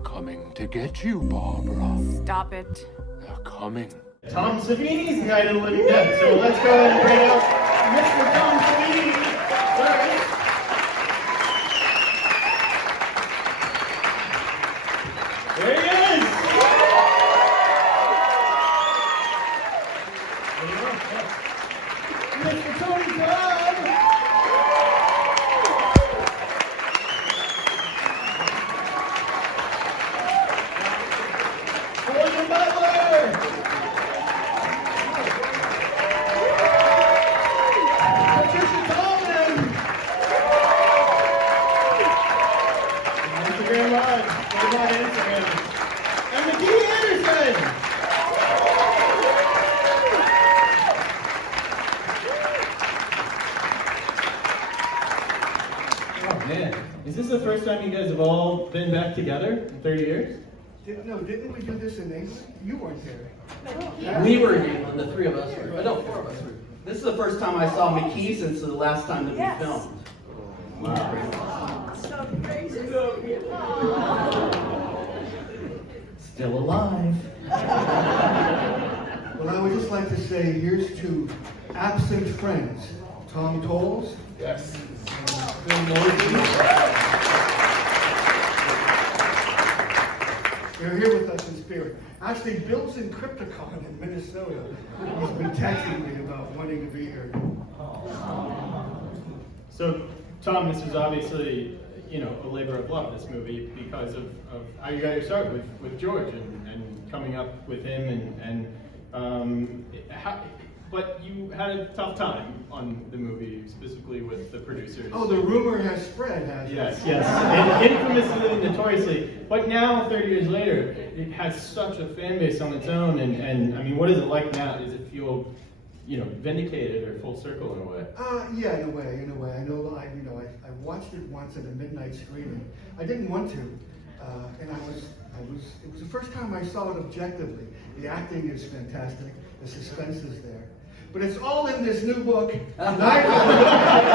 coming to get you, Barbara. Stop it. They're coming. Tom Savini's Night of the Living Dead. So let's go ahead and bring out Mr. Tom Savini. First. There he is. Mr. Tony Cobb. William Butler. Patricia Tallman. Instagram Live. Go on Instagram. And McGee Anderson. Oh man, is this the first time you guys have all been back together in 30 years? Didn't we do this in England? You weren't there. We were in England, the three of us were. No, four of us were. This is the first time I saw McKee since the last time that we filmed. Wow. So crazy. Still alive. Well, I would just like to say here's to absent friends. Tom Tolles. Yes. Bill Mosley. They're here with us in spirit. Actually, Bill's in Crypticon in Minnesota. He's been texting me about wanting to be here. So, Tom, this was obviously, a labor of love, this movie, because of how you got your start with George and coming up with him but you had a tough time on the movie, specifically with the producers. Oh, the rumor has spread, hasn't it? Yes, and infamously, notoriously. But now, 30 years later, it has such a fan base on its own, and I mean, what is it like now? Does it feel, vindicated or full circle in a way? Yeah, in a way. I know, I watched it once at a midnight screening. I didn't want to, and it was the first time I saw it objectively. The acting is fantastic, the suspense is there. But it's all in this new book, Night of the Living Dead.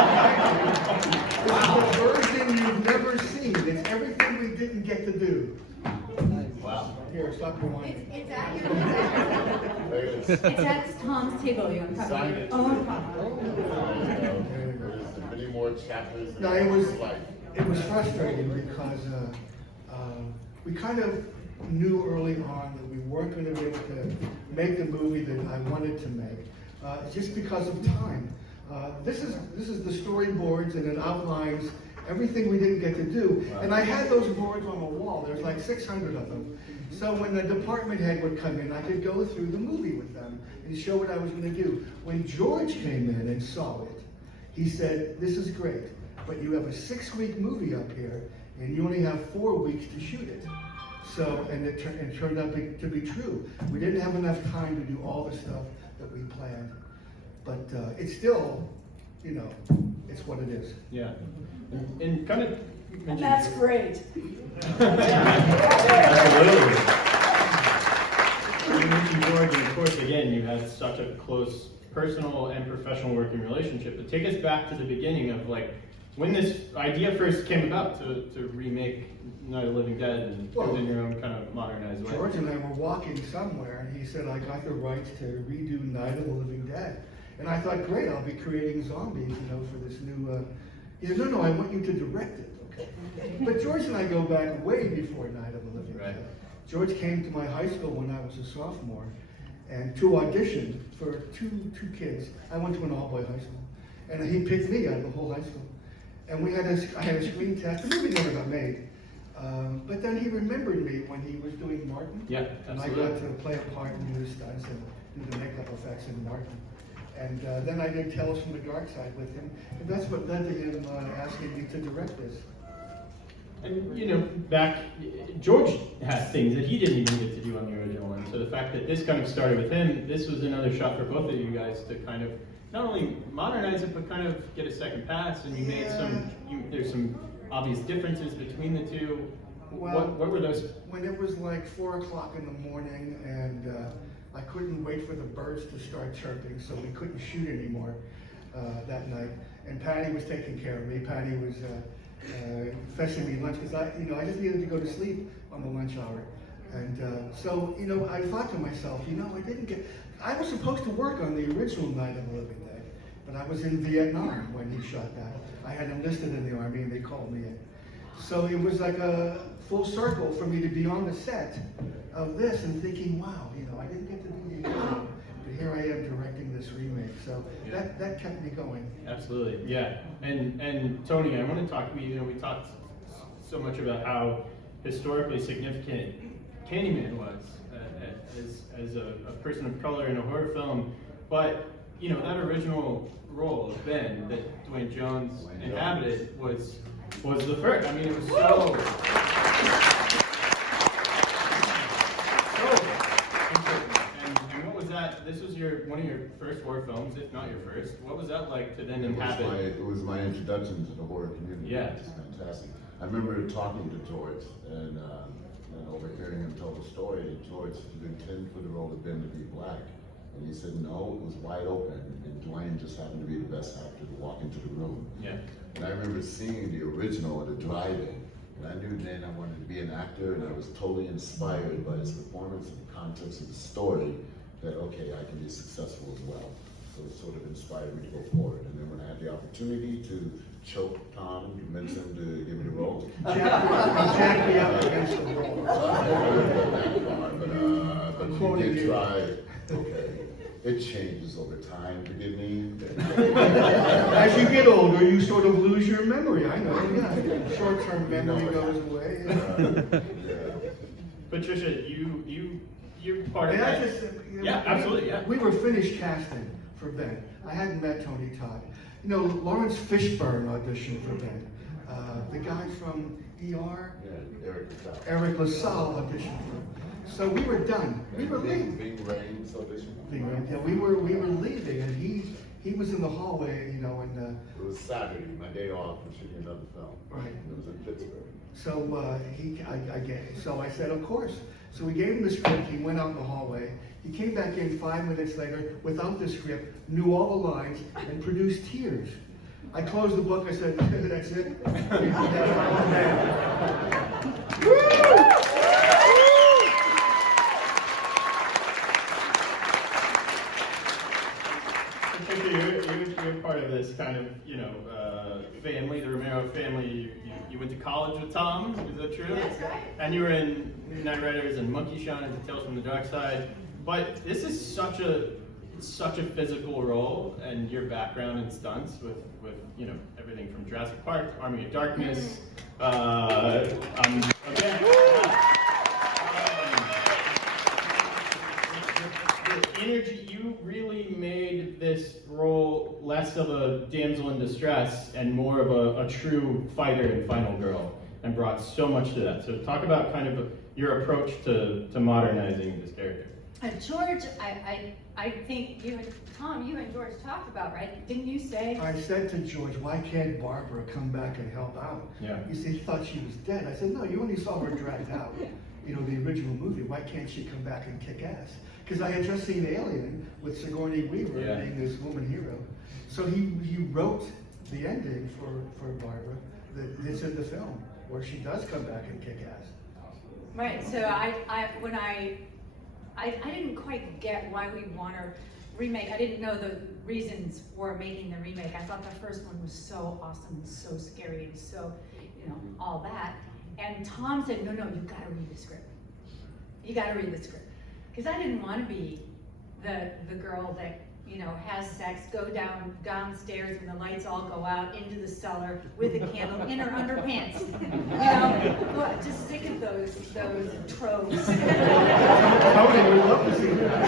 It's the version you've never seen. It's everything we didn't get to do. Wow. Here, stop rewinding. It's at Tom's table. You want to Sign it. Many more chapters. No, it was frustrating because we kind of knew early on that we weren't going to be able to make the movie that I wanted to make, just because of time. This is the storyboards, and it outlines everything we didn't get to do. And I had those boards on the wall. There's like 600 of them. So when the department head would come in, I could go through the movie with them and show what I was going to do. When George came in and saw it, he said, "This is great, but you have a 6-week movie up here, and you only have 4 weeks to shoot it." So, and it turned out to be true. We didn't have enough time to do all the stuff that we planned. But it's still, it's what it is. Yeah. And kind of... And that's great. Absolutely. You mentioned George, and of course, again, you had such a close personal and professional working relationship. But take us back to the beginning of when this idea first came about to remake Night of the Living Dead and do it in your own kind of modernized way. George and I were walking somewhere, and he said, "I got the rights to redo Night of the Living Dead." And I thought, great, I'll be creating zombies, for this new. He said, "No, I want you to direct it." Okay. But George and I go back way before Night of the Living Dead. George came to my high school when I was a sophomore, and to audition for two kids. I went to an all-boy high school, and he picked me out of the whole high school. And I had a screen test. The movie never got made. But then he remembered me when he was doing Martin. Yeah, absolutely. And I got to play a part in the stunts and do the makeup effects in Martin. And then I did Tales from the Dark Side with him. And that's what led to him asking me to direct this. And George has things that he didn't even get to do on the original one. So the fact that this kind of started with him, this was another shot for both of you guys to kind of not only modernize it, but kind of get a second pass. And you made there's some obvious differences between the two. Well, what were those? When it was like 4 o'clock in the morning, and I couldn't wait for the birds to start chirping, so we couldn't shoot anymore that night. And Patty was taking care of me. Patty was fetching me lunch because I just needed to go to sleep on the lunch hour. And so, you know, I thought to myself, you know, I was supposed to work on the original Night of the Living Dead, but I was in Vietnam when he shot that. I had enlisted in the Army and they called me in. So it was like a full circle for me to be on the set of this and thinking, wow, you know, I didn't get to be the original, but here I am directing this remake. So that kept me going. Absolutely, yeah. And Tony, I want to talk. We talked so much about how historically significant Candyman was as a person of color in a horror film, but you know that original role of Ben that Dwayne Jones inhabited was the first. I mean, it was so important. And what was that? This was one of your first horror films, if not your first. What was that like to then inhabit? It was my introduction to the horror community. Yeah. It's fantastic. I remember talking to George and overhearing him tell the story. George didn't intend for the role of Ben to be black. And he said, no, it was wide open. And Dwayne just happened to be the best actor to walk into the room. Yeah. And I remember seeing the original at the drive-in. And I knew then I wanted to be an actor, and I was totally inspired by his performance and the context of the story that, okay, I can be successful as well. So it sort of inspired me to go forward. And then when I had the opportunity to choke Tom and convince him to give me the role. Jack me up against the wall. But you did try. Okay. It changes over time, forgive me. As you get older, you sort of lose your memory. I know, yeah. Short-term memory goes away. Patricia, you're part of And I that. just, you know, Yeah, absolutely, yeah. We were finished casting for Ben. I hadn't met Tony Todd. You know, Lawrence Fishburne auditioned for Ben. The guy from ER, Yeah, Eric LaSalle auditioned for him. So we were done. We were leaving. Bing Rain's audition. Yeah, we were leaving, and he was in the hallway, you know, and It was Saturday, my day off from shooting another film. Right. It was in Pittsburgh. so so I said, of course. So we gave him the script. He went out in the hallway. He came back in 5 minutes later without the script, knew all the lines, and produced tears. I closed the book. I said, that's it. You're part of this kind of, family, the Romero family. You went to college with Tom, is that true? That's right. And you were in Night Riders and Monkey Shine and Tales from the Dark Side. But this is such a physical role, and your background in stunts with everything from Jurassic Park to Army of Darkness. The energy, you really made this role less of a damsel in distress and more of a true fighter and final girl, and brought so much to that. So talk about kind of your approach to modernizing this character. George, I think you and George talked about, right? Didn't you say? I said to George, why can't Barbara come back and help out? Yeah. He said he thought she was dead. I said, no, you only saw her dragged out. You know, the original movie. Why can't she come back and kick ass? Because I had just seen Alien with Sigourney Weaver being this woman hero. So he wrote the ending for Barbara that's in the film, where she does come back and kick ass. Right. So I didn't quite get why we want to remake. I didn't know the reasons for making the remake. I thought the first one was so awesome and so scary and so, all that. And Tom said, no, you've got to read the script. You got to read the script. Because I didn't want to be the girl that, has sex, go downstairs when the lights all go out into the cellar with a candle in her underpants. Just sick of those tropes. Tony would love to see that.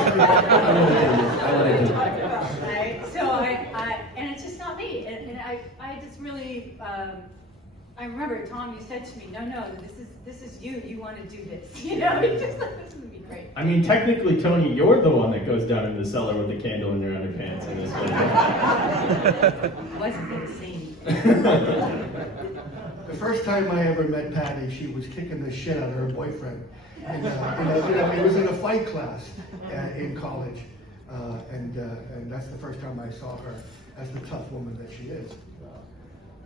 Right? So and it's just not me. And I just really, I remember, Tom, you said to me, no, this is you. You want to do this. You just thought this would be great. I mean, technically, Tony, you're the one that goes down in the cellar with the candle in your underpants in this film. Wasn't the same. The first time I ever met Patty, she was kicking the shit out of her boyfriend. And, it was in a fight class in college. And that's the first time I saw her as the tough woman that she is.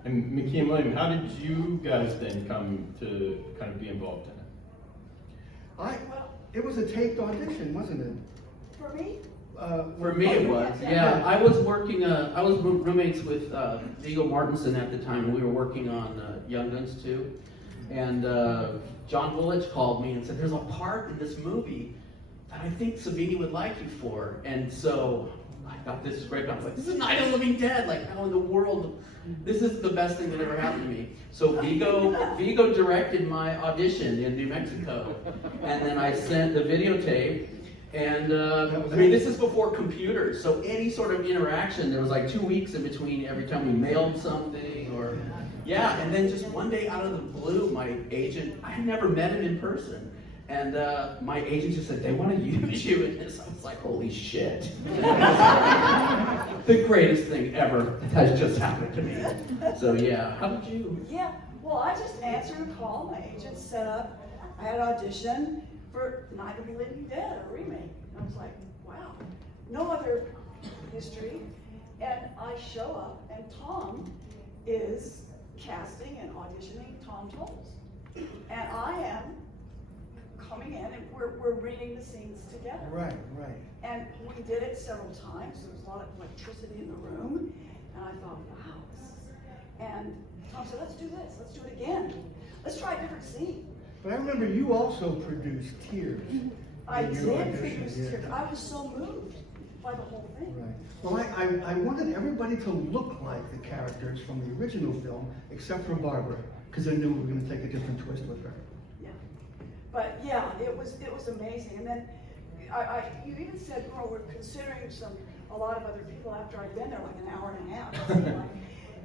And Mickey and William, how did you guys then come to kind of be involved in it? It was a taped audition, wasn't it? For me? For me, it was. Yeah, I was working. I was roommates with Viggo Mortensen at the time, and we were working on Young Guns 2. And John Bullich called me and said, "There's a part in this movie that I think Savini would like you for." And so I thought, this is great. I was like, "This is Night of the Living Dead. Like, how in the world? This is the best thing that ever happened to me." So Viggo directed my audition in New Mexico, and then I sent the videotape. And I mean, this is before computers, so any sort of interaction, there was like 2 weeks in between every time we mailed something, or yeah. And then just one day out of the blue, my agent, I had never met him in person, and my agent just said, "They want to use you in this." I was like, "Holy shit!" The greatest thing ever has just happened to me. So yeah, how did you? Yeah, well, I just answered a call. My agent set up, I had an audition for Night of the Living Dead, a remake. And I was like, wow, no other history. And I show up, and Tom is casting and auditioning Tom Tolles. And I am coming in, and we're reading the scenes together. Right. And we did it several times. There was a lot of electricity in the room. And I thought, wow. And Tom said, let's do this. Let's do it again. Let's try a different scene. But I remember you also produced Tears. I in did your audition, produce yeah. Tears. I was so moved by the whole thing. Right. Well, I wanted everybody to look like the characters from the original film, except for Barbara, because I knew we were going to take a different twist with her. Yeah. But yeah, it was amazing. And then you even said, well, we're considering a lot of other people after I'd been there like an hour and a half. It seemed like.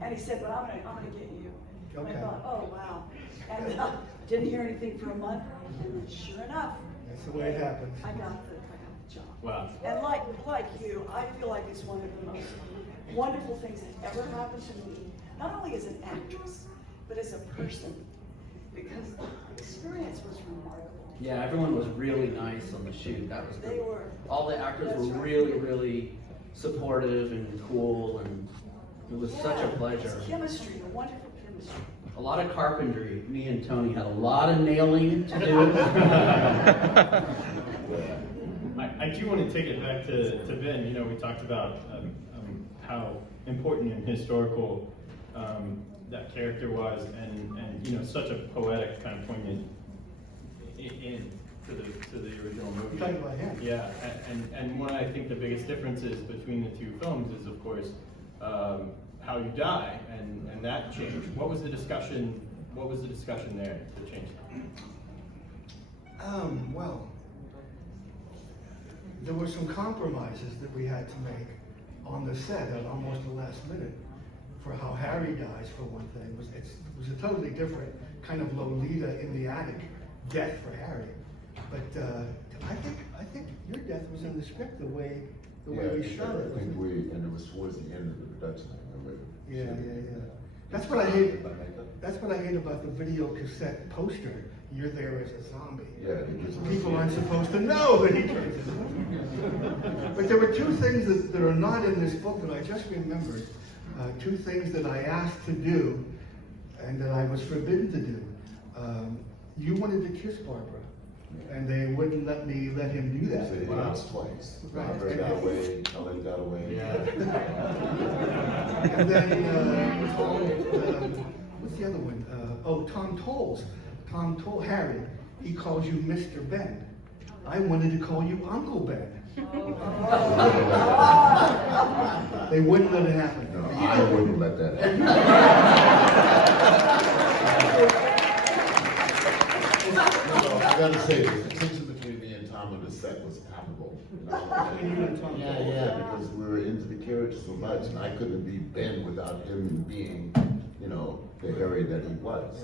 And he said, but I'm gonna get you. And Okay. I thought, oh wow. And didn't hear anything for a month, and then sure enough, That's the way it happens. I got the job. Wow. And like you, I feel like it's one of the most wonderful things that ever happened to me, not only as an actress, but as a person, because the experience was remarkable. Yeah, everyone was really nice on the shoot. That was They good. were. All the actors That's were right. really supportive and cool, and it was such a pleasure. It's chemistry, a wonderful chemistry. A lot of carpentry. Me and Tony had a lot of nailing to do. I do want to take it back to Ben. You know, we talked about how important and historical that character was, and you know, such a poetic kind of poignant to the original movie. You're talking about him. Yeah, and one I think the biggest differences between the two films is, of course, how you die, and that change. What was the discussion? What was the discussion there to change that? Well, there were some compromises that we had to make on the set at almost the last minute for how Harry dies, for one thing. It was a totally different kind of Lolita in the attic death for Harry. But I think your death was in the script the way we shot it. I think and it was towards the end of the production. I remember. Yeah. That's what I hate. That's what I hate about the video cassette poster. You're there as a zombie. Yeah, it gives me People aren't supposed to know that he turns into a zombie. But there were two things that are not in this book that I just remembered. Two things that I asked to do and that I was forbidden to do. You wanted to kiss Barbara, and they wouldn't let him do that. So he asked twice. Right. Barbara got away, Helen got away. And then, what's the other one? Tom Tolles. Tom Tolles, Harry, he calls you Mr. Ben. I wanted to call you Uncle Ben. They wouldn't let it happen. No, I wouldn't let that happen. I gotta say, the tension between me and Tom on the set was palpable. You know? Yeah, because we were into the character so much, and I couldn't be Ben without him being, you know, the Harry that he was.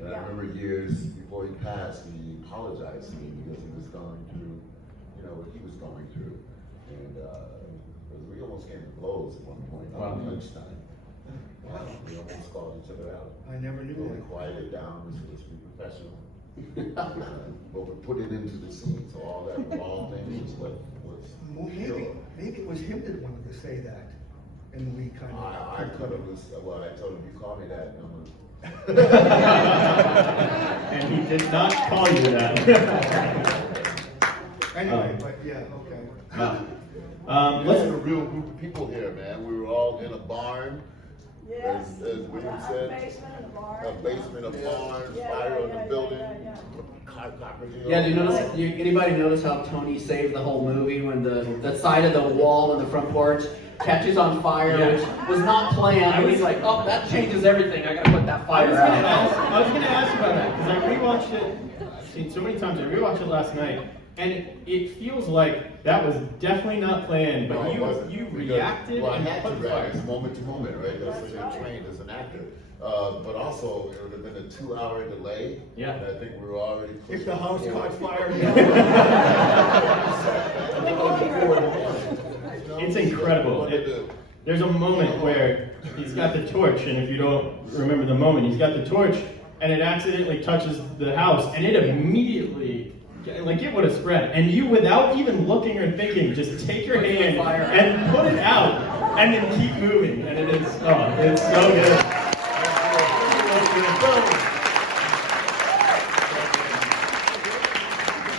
And I remember years before he passed, he apologized to me because he was going through, you know, what he was going through. And we almost came to blows at one point on lunchtime. We almost called each other out. I never knew We that. quieted down, we were supposed to be professional. But we put it into the scene, so all that raw thing was what was Well, maybe it was him that wanted to say that. and we kind of. I cut him loose. Well, I told him, you call me that. And he did not call you that. Anyway, but yeah, okay. We Let's had a real group of people here, man. We were all in a barn. Yes. As William said. Basement and a barn. A basement, a barn, Yeah, fire on yeah, the building. yeah. Yeah, do you notice? Anybody notice how Tony saved the whole movie when the side of the wall in the front porch catches on fire, Yeah. which was not planned. And he's like, oh, that changes everything. I gotta put that I fire was out. gonna ask about that because I rewatched it. I've seen so many times. I rewatched it last night, and it feels like that was definitely not planned. But No, it wasn't. you Because- reacted Well, I and had to put react. fire. It's moment to moment, right? That's what you're trained as an actor. But also, it would have been a 2-hour delay. Yeah. And I think we were already. If the house caught fire. It's incredible. There's a moment where he's got the torch, and if you don't remember the moment, he's got the torch, and it accidentally touches the house, and it immediately, like it would have spread. And you, without even looking or thinking, just take your hand and put it out, and then keep moving. And it's so good.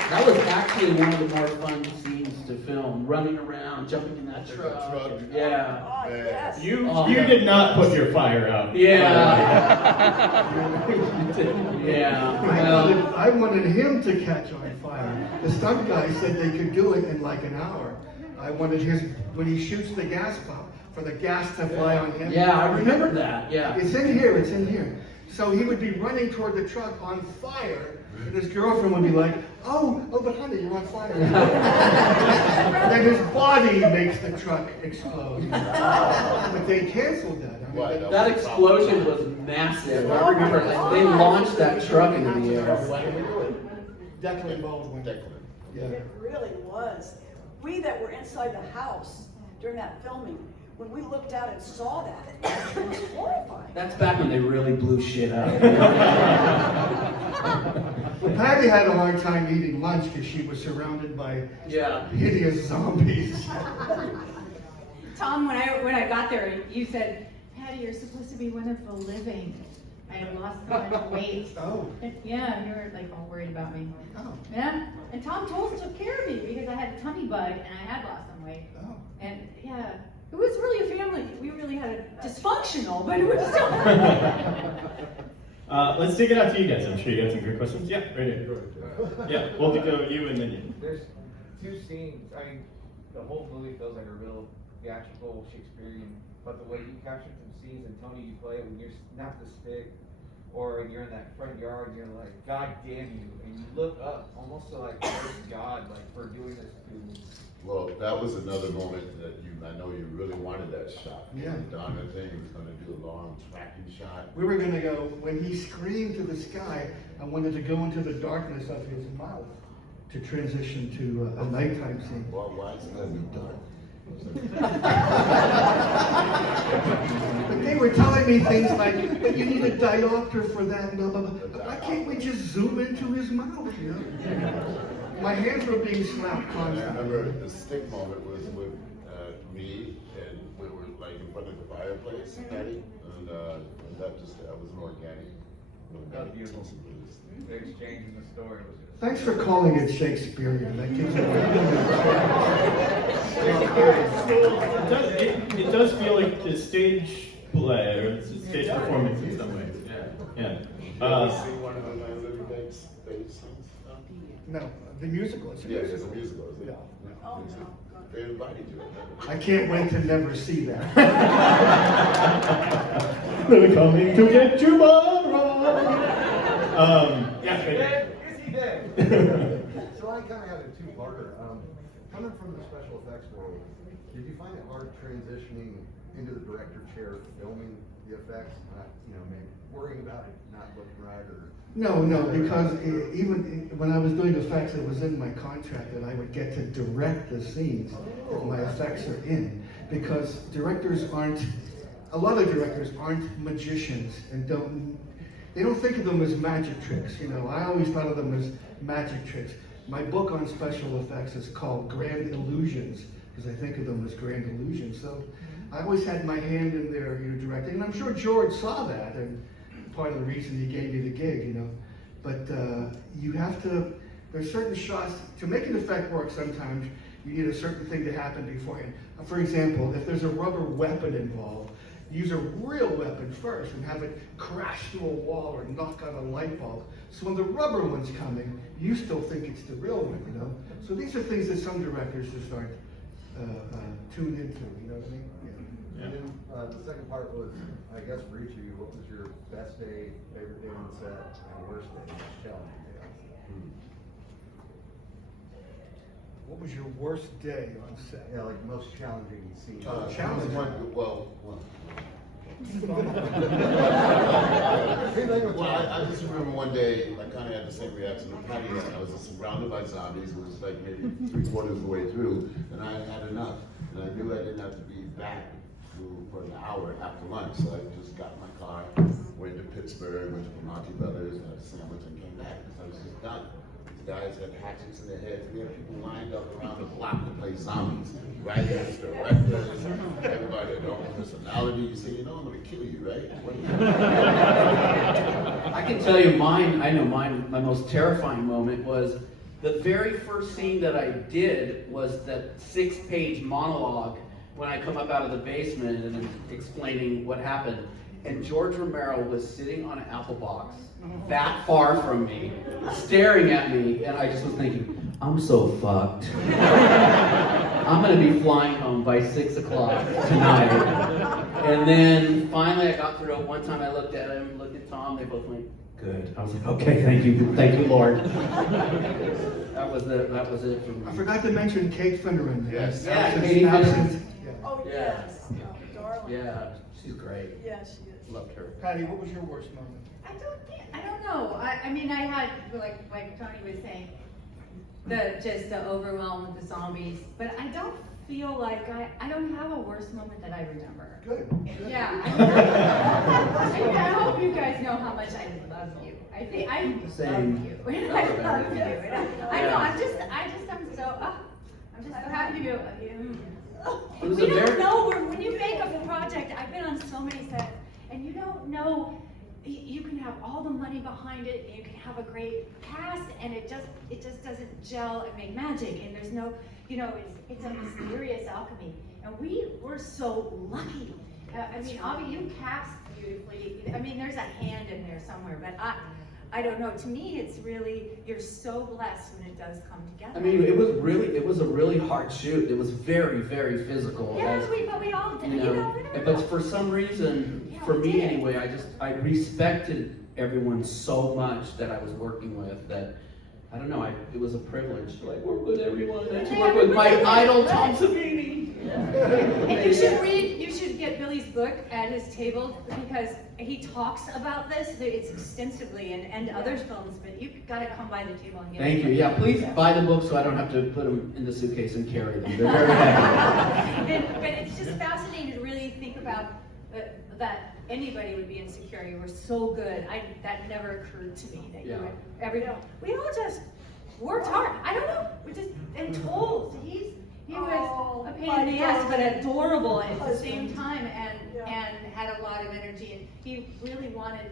That was actually one of the more fun scenes to film, running around, jumping in that truck. Yeah. Oh, yes. You did not put your fire out. Yeah. Yeah. Well, I wanted him to catch on fire. The stunt guy said they could do it in like an hour. I wanted when he shoots the gas pump, for the gas to fly on him. yeah, I remember that. Yeah. It's in here. So he would be running toward the truck on fire, and his girlfriend would be like, oh, but honey, you're on fire. Then his body makes the truck explode. But they canceled that. I mean, That explosion was massive. I remember they launched that truck into the air. Declan Baldwin. Yeah. It really was. We that were inside the house during that filming, when we looked out and saw that, it was horrifying. That's back when they really blew shit up. Well, Patty had a hard time eating lunch because she was surrounded by Yeah. hideous zombies. Tom, when I got there, you said, Patty, you're supposed to be one of the living. I had lost so much weight. Oh. Yeah, you were like all worried about me. Oh. Yeah, and Tom took care of me because I had a tummy bug and I had lost some weight. Oh. And yeah, it was really a family. We really had a dysfunctional, but it was so. Let's take it out to you guys. I'm sure you got some good questions. Yeah, right here. Yeah, we'll go you and then you. There's two scenes. I mean, the whole movie feels like a real theatrical Shakespearean, but the way you captured some scenes, and Tony, you play it when you're snap the stick, or you're in that front yard, and you're like, God damn you, and you look up almost to like curse God, like for doing this to. Well, that was another moment that I know you really wanted that shot. Yeah. The Donna thing, he was gonna do a long tracking shot. We were going to go, when he screamed to the sky, I wanted to go into the darkness of his mouth to transition to a nighttime scene. Well, why is it gonna be dark? But they were telling me things like, but you need a diopter for that, blah, blah, blah. Why can't we just zoom into his mouth, you know? My hands were being slapped I constantly. remember the stick moment was with me, and we were like in front of the fireplace, Patty, and that was an organic. That was beautiful. The exchange in the story was just. Thanks for calling it Shakespearean. That gives It does feel like a stage play or it's a stage performance in some ways. Yeah. You see one of the Living Bates scenes? No, the musical. It's a Yeah, musical. it's a musical, is it? Oh, Is it? no. They invited you. I can't wait to never see that. We're coming to get you, Barbara. Yeah. Is he dead? So I kind of had a two-parter. Coming from the special effects world, did you find it hard transitioning into the director chair, filming the effects, not, maybe worrying about it not looking right or? No, because even when I was doing effects, it was in my contract that I would get to direct the scenes if my effects are in. Because a lot of directors aren't magicians and they don't think of them as magic tricks. I always thought of them as magic tricks. My book on special effects is called Grand Illusions, because I think of them as grand illusions. So I always had my hand in there, directing, and I'm sure George saw that, and part of the reason he gave me the gig, But you have to, there's certain shots, to make an effect work sometimes, you need a certain thing to happen beforehand. For example, if there's a rubber weapon involved, use a real weapon first and have it crash through a wall or knock out a light bulb. So when the rubber one's coming, you still think it's the real one, So these are things that some directors just aren't tuned into, you know what I mean? Yeah. And then, the second part was, I guess for each of you, what was your best day, favorite day on set, and worst day, most challenging day on set? What was your worst day on set? Yeah, like most challenging scene. Challenging. Well, Anything with Well, I just remember one day, I kind of had the same reaction that Patty had. I was surrounded by zombies. It was like maybe 3/4 of the way through, and I had enough. And I knew I didn't have to be back for an hour after lunch, so I just got in my car, went to Pittsburgh, went to the Monty Brothers, had a sandwich, and came back because I was just done. These guys had hatchets in their heads. We had people lined up around the block to play zombies. Writers, directors, everybody had their own personality. You say, I'm going to kill you, right? I can tell you my most terrifying moment was the very first scene that I did was that 6-page monologue when I come up out of the basement and explaining what happened. And George Romero was sitting on an apple box that far from me, staring at me, and I just was thinking, I'm so fucked. I'm gonna be flying home by 6 o'clock tonight. And then finally I got through it. One time I looked at him, looked at Tom, they both went, good. I was like, okay, thank you, Lord. That was it for me. I forgot to mention Kate Finneran. Yes. Yeah, Katie Finneran. Oh, Yeah. yes, oh, darling. Yeah, she's great. Yeah, she is. Loved her. Patty, what was your worst moment? I don't know. I mean, I had, like Tony was saying, the overwhelm with the zombies, but I don't feel like I don't have a worst moment that I remember. Good. Yeah. I hope you guys know how much I love you. I think I Same. love you. I love you. I know. I'm so happy to be with you. It was We a don't very- know when you make a project. I've been on so many sets, and you don't know. You can have all the money behind it, and you can have a great cast, and it just doesn't gel and make magic. And there's no, it's a mysterious alchemy. And we were so lucky. I mean, Avi, you cast beautifully. I mean, there's a hand in there somewhere, but I don't know. To me, it's really, you're so blessed when it does come together. I mean, it was a really hard shoot. It was very, very physical. Yeah, but we all did. But for some reason, Yeah, for we me did. anyway, I respected everyone so much that I was working with that, I don't know, it was a privilege to work with everyone and to Yeah, work with my everybody idol, was Tom good. Savini. And you should get Billy's book at his table because he talks about this. It's extensively and other films, but you've got to come by the table and get Thank you. Yeah, please buy the book so I don't have to put them in the suitcase and carry them. They're very heavy. But it's just fascinating to really think about that anybody would be insecure. You were so good. That never occurred to me that you would we all just worked hard. I don't know. We just told. He was a pain in the ass, but adorable at the same time, and had a lot of energy. And he really wanted.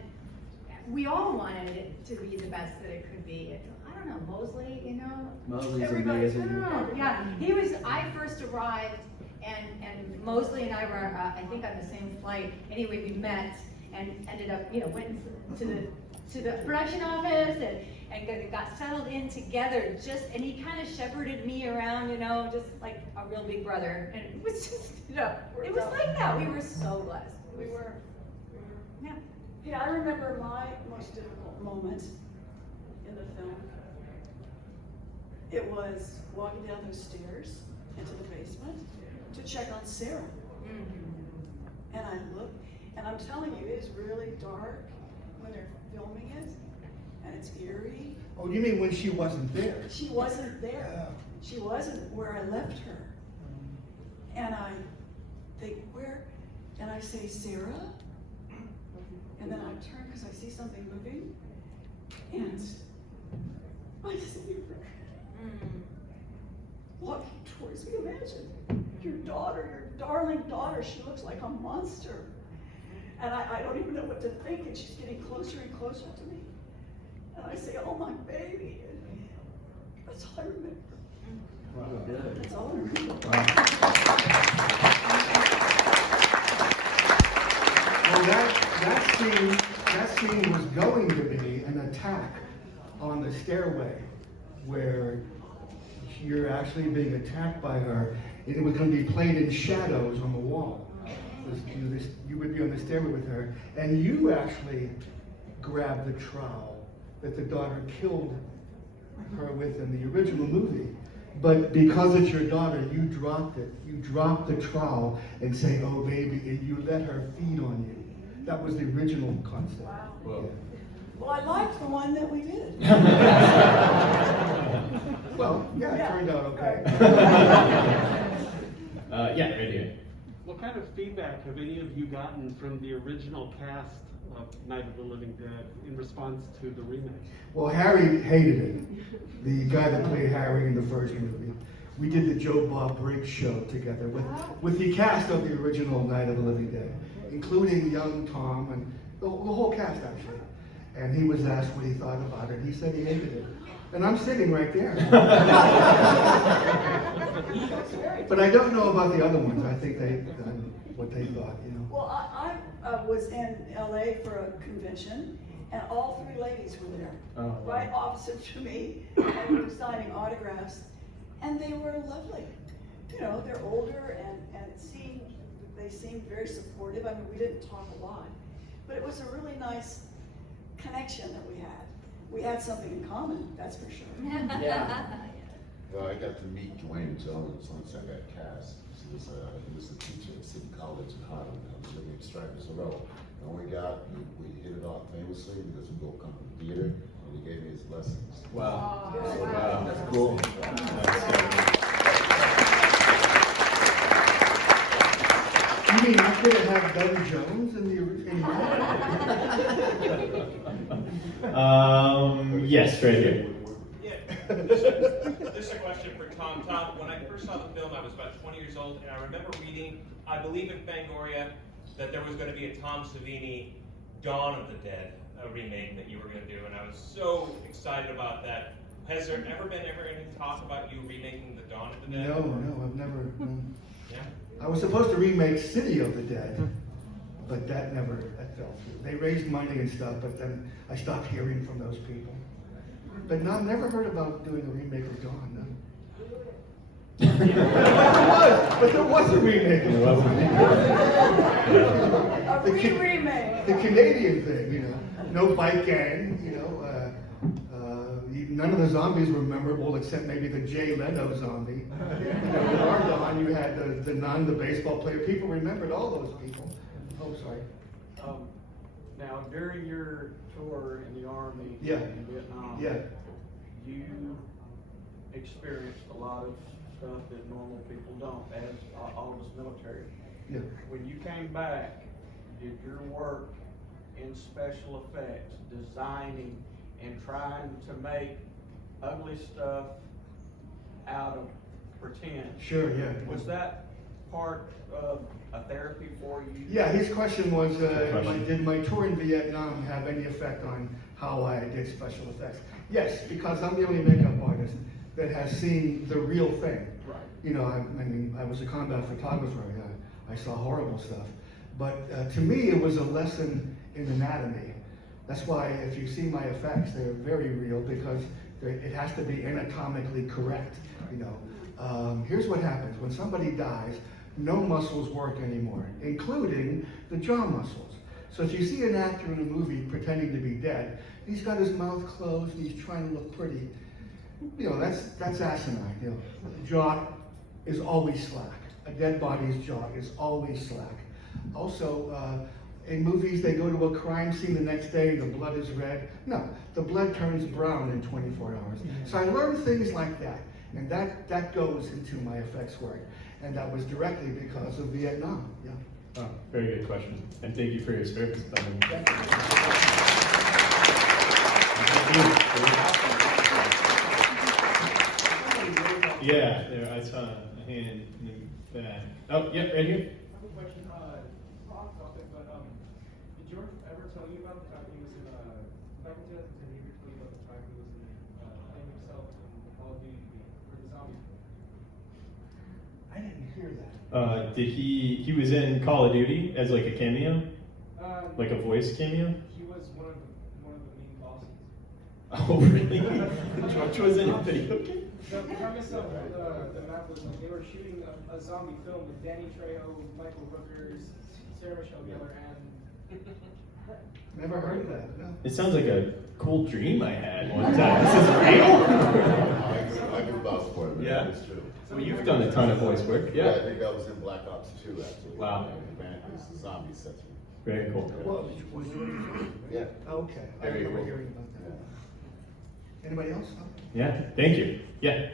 We all wanted it to be the best that it could be. I don't know, Mosley, Mosley's everybody. amazing. Yeah, he was. I first arrived, and Mosley and I were, I think, on the same flight. Anyway, we met and ended up, went to the production office and got settled in together. And he kind of shepherded me around, just like a real big brother. And it was just, it was like that. We were so blessed. We were. Yeah. Yeah, I remember my most difficult moment in the film. It was walking down those stairs into the basement to check on Sarah. And I looked, and I'm telling you, it is really dark when they're filming it, and it's eerie. Oh, you mean when she wasn't there? She wasn't there. She wasn't where I left her. And I think, where? And I say, Sarah? And then I turn because I see something moving, and I see her walking towards me. Imagine. your daughter, your darling daughter, she looks like a monster. And I don't even know what to think, and she's getting closer and closer to me. And I say, oh, my baby. And that's all I remember. Wow, good. That's all I remember. Well, that scene was going to be an attack on the stairway, where you're actually being attacked by her. It was going to be played in shadows on the wall. You would be on the stairway with her, and you actually grabbed the trowel that the daughter killed her with in the original movie. But because it's your daughter, you dropped it. You dropped the trowel and say, oh baby, and you let her feed on you. That was the original concept. Wow. Whoa. Well, I liked the one that we did. Well, yeah, it turned out okay. Yeah, right here. What kind of feedback have any of you gotten from the original cast of Night of the Living Dead in response to the remake? Well, Harry hated it. The guy that played Harry in the first movie. We did the Joe Bob Briggs show together with the cast of the original Night of the Living Dead, including young Tom and the whole cast actually. And he was asked what he thought about it. He said he hated it. And I'm sitting right there. But I don't know about the other ones. I think they done what they thought, you know. Well, I was in LA for a convention, and all three ladies were there, right opposite to me, and we were signing autographs, and they were lovely. You know, they're older, and they seemed very supportive. I mean, we didn't talk a lot, but it was a really nice connection that we had. We had something in common, that's for sure. Yeah. Well, I got to meet Dwayne Jones once I got cast. He was a teacher at City College in Harlem. I was living in Stripers Row. And we hit it off famously because we both come from theater, and he gave me his lessons. Wow. Oh, So, wow. That's cool. You mean I could have had Doug Jones in the original? Yes, right here. Yeah, this is a question for Tom. Tom, when I first saw the film, I was about 20 years old, and I remember reading, I believe in Fangoria, that there was going to be a Tom Savini Dawn of the Dead remake that you were going to do, and I was so excited about that. Has there ever been any talk about you remaking the Dawn of the Dead? No, I've never. No. Yeah. I was supposed to remake City of the Dead, but that fell through. They raised money and stuff, but then I stopped hearing from those people. But no, I've never heard about doing a remake of Dawn, no. But there was a remake of Dawn. A remake. The Canadian thing, you know. No bike gang, you know. None of the zombies were memorable except maybe the Jay Leno zombie. With our Dawn, you had the nun, the baseball player. People remembered all those people. Oh, sorry. Now, during your tour in the Army Yeah. in Vietnam, Yeah. you experienced a lot of stuff that normal people don't, as all of us military. Yeah. When you came back, did your work in special effects, designing and trying to make ugly stuff out of pretend? Sure, yeah. Was that part of a therapy for you? Yeah, his question was, did my tour in Vietnam have any effect on how I did special effects? Yes, because I'm the only makeup artist that has seen the real thing. Right. You know, I mean, I was a combat photographer. I saw horrible stuff. But to me, it was a lesson in anatomy. That's why if you see my effects, they're very real because it has to be anatomically correct. You know, here's what happens when somebody dies. No muscles work anymore, including the jaw muscles. So if you see an actor in a movie pretending to be dead, he's got his mouth closed and he's trying to look pretty. You know, that's asinine. You know, the jaw is always slack. A dead body's jaw is always slack. Also, in movies, they go to a crime scene the next day, the blood is red. No, the blood turns brown in 24 hours. So I learned things like that, and that goes into my effects work. And that was directly because of Vietnam, yeah. Oh, very good question. And thank you for your service. Yeah, there, I saw a hand. back. Oh, yeah, right here. I have a question, off topic, but, did George ever tell you about the time he was in, back in 2010, he ever told you about the time he was in, playing himself in the Call of Duty game, for the zombies? I didn't hear that. Did he was in Call of Duty as like a cameo? Like a voice cameo? He was one of the main bosses. Oh, really? George was in a video game? The premise of the map was like they were shooting a zombie film with Danny Trejo, Michael Rooker, Sarah Michelle Gellar, and Never heard of that, no. It sounds like a cool dream I had one time. This is real? I can vouch for it, man. Yeah. It's true. Well, you've done a ton of voice work, Yeah, I yeah. think I was in Black Ops 2, actually. Wow. Man, it's a zombie section. Very cool. Well, was Yeah. okay. I Very remember cool. hearing about that. Anybody else? Yeah, thank you. Yeah.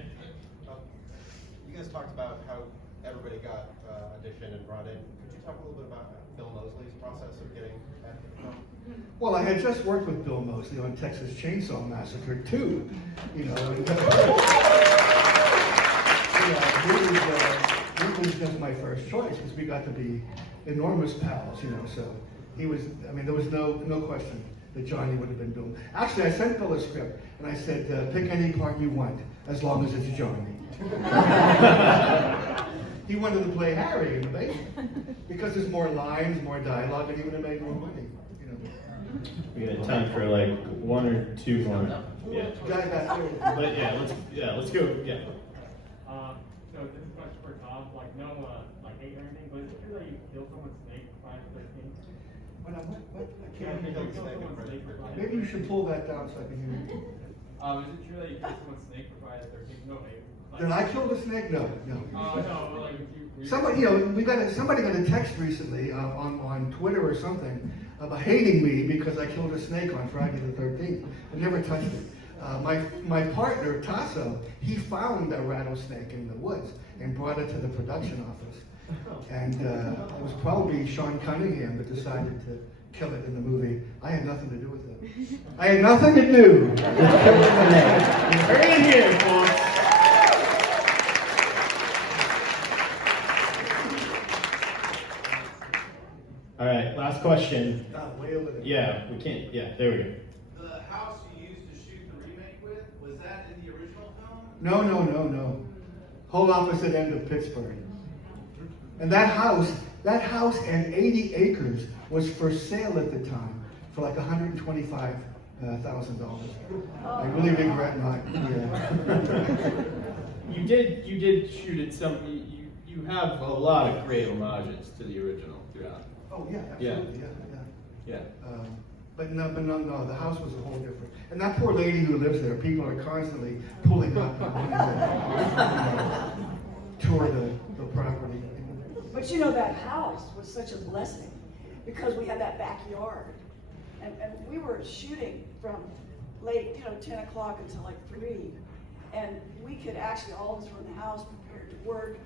You guys talked about how everybody got auditioned and brought in. Could you talk a little bit about Bill Mosley's process of getting at the film? Well, I had just worked with Bill Mosley on Texas Chainsaw Massacre 2, you know. And, he was just my first choice because we got to be enormous pals, you know. So he was. I mean, there was no question that Johnny would have been Bill. Actually, I sent Bill a script and I said, pick any part you want as long as it's Johnny. He wanted to play Harry in the basement because there's more lines, more dialogue, and he would have made more money. You know. We got time for like one or two more. Yeah. Guy back there. But let's go. Yeah. So this is a question for Tom, like no, like hate or anything, but is it true that you killed someone's snake prior to their king? What? I Yeah, can't did hear you kill you. someone's snake for prior? Maybe you should pull that down so I can hear you. Is it true that you killed someone's snake for prior to their king? No, hate. Did I kill the snake? No. No, like you. Somebody, you know, somebody got a text recently on Twitter or something about hating me because I killed a snake on Friday the 13th. I never touched it. My partner Tasso, he found a rattlesnake in the woods and brought it to the production office. And it was probably Sean Cunningham that decided to kill it in the movie. I had nothing to do with it. I had nothing to do with killing the snake. You heard it here, folks. All right, last question. Way over there. Yeah, we can't. Yeah, there we go. The house you used to shoot the remake with, was that in the original film? No. Whole opposite end of Pittsburgh. And that house and 80 acres was for sale at the time for like $125,000. I really regret not. Yeah. You did shoot it some. You have a lot of great homages to the original throughout. Oh yeah, absolutely. Yeah. But no, the house was a whole different. And that poor lady who lives there, people are constantly pulling up and wanting to tour the property. But you know, that house was such a blessing because we had that backyard. And we were shooting from late, 10 o'clock until like 3. And we could actually, all of us were in the house prepared to work.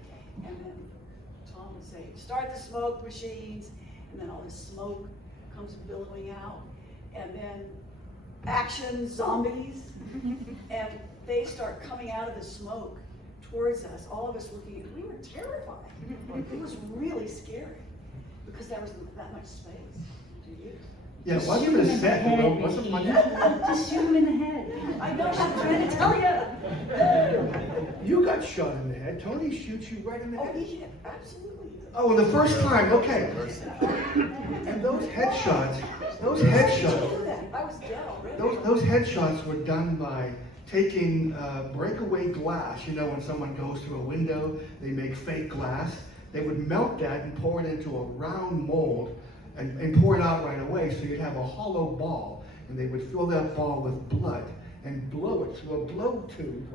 And then Tom would say, start the smoke machines. And then all this smoke comes billowing out. And then action zombies. And they start coming out of the smoke towards us, all of us looking, we were terrified. It was really scary because there wasn't that much space to use. Yeah, it wasn't a set, wasn't much. Just shoot him in the head. I know, I'm trying to tell you. You got shot in the head. Tony shoots you right in the Oh, head. he hit, absolutely. Oh, and the first time, okay. And those headshots, I knew that. I was dead already. those headshots were done by taking breakaway glass. You know, when someone goes through a window, they make fake glass. They would melt that and pour it into a round mold and pour it out right away, so you'd have a hollow ball. And they would fill that ball with blood and blow it through a blow tube.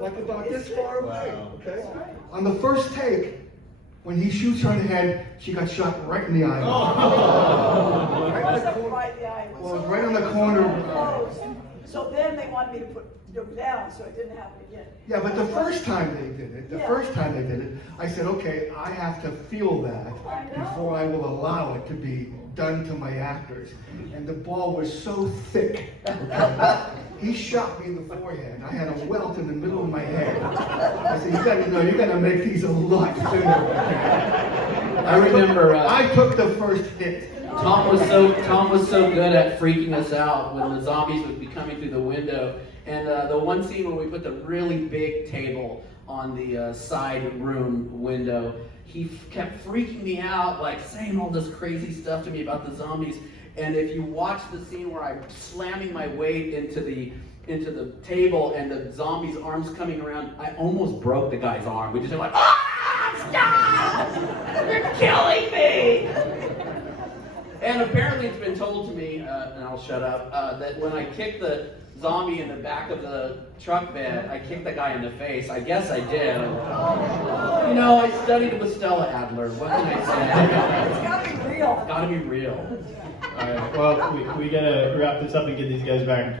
Like about this far away, okay? On the first take, when he shoots her in the head, she got shot right in the eye. It wasn't right in the eye. It Well, was right on the corner. closed. So then they wanted me to put it down so it didn't happen again. Yeah, but the first time they did it, I said, okay, I have to feel that before I will allow it to be done to my actors. And the ball was so thick. He shot me in the forehead, and I had a welt in the middle of my head. I said, you gotta make these a lot thinner. I remember. I took the first hit. Tom was so good at freaking us out when the zombies would be coming through the window. And the one scene where we put the really big table on the side room window, he kept freaking me out, like saying all this crazy stuff to me about the zombies. And if you watch the scene where I'm slamming my weight into the table and the zombie's arms coming around, I almost broke the guy's arm. We just like, stop! You're killing me! And apparently it's been told to me, and I'll shut up, that when I kicked the zombie in the back of the truck bed, I kicked the guy in the face. I guess I did. You know, I studied with Stella Adler. What can I say? It's gotta be real. It's gotta be real. All right, well, we gotta wrap this up and get these guys back.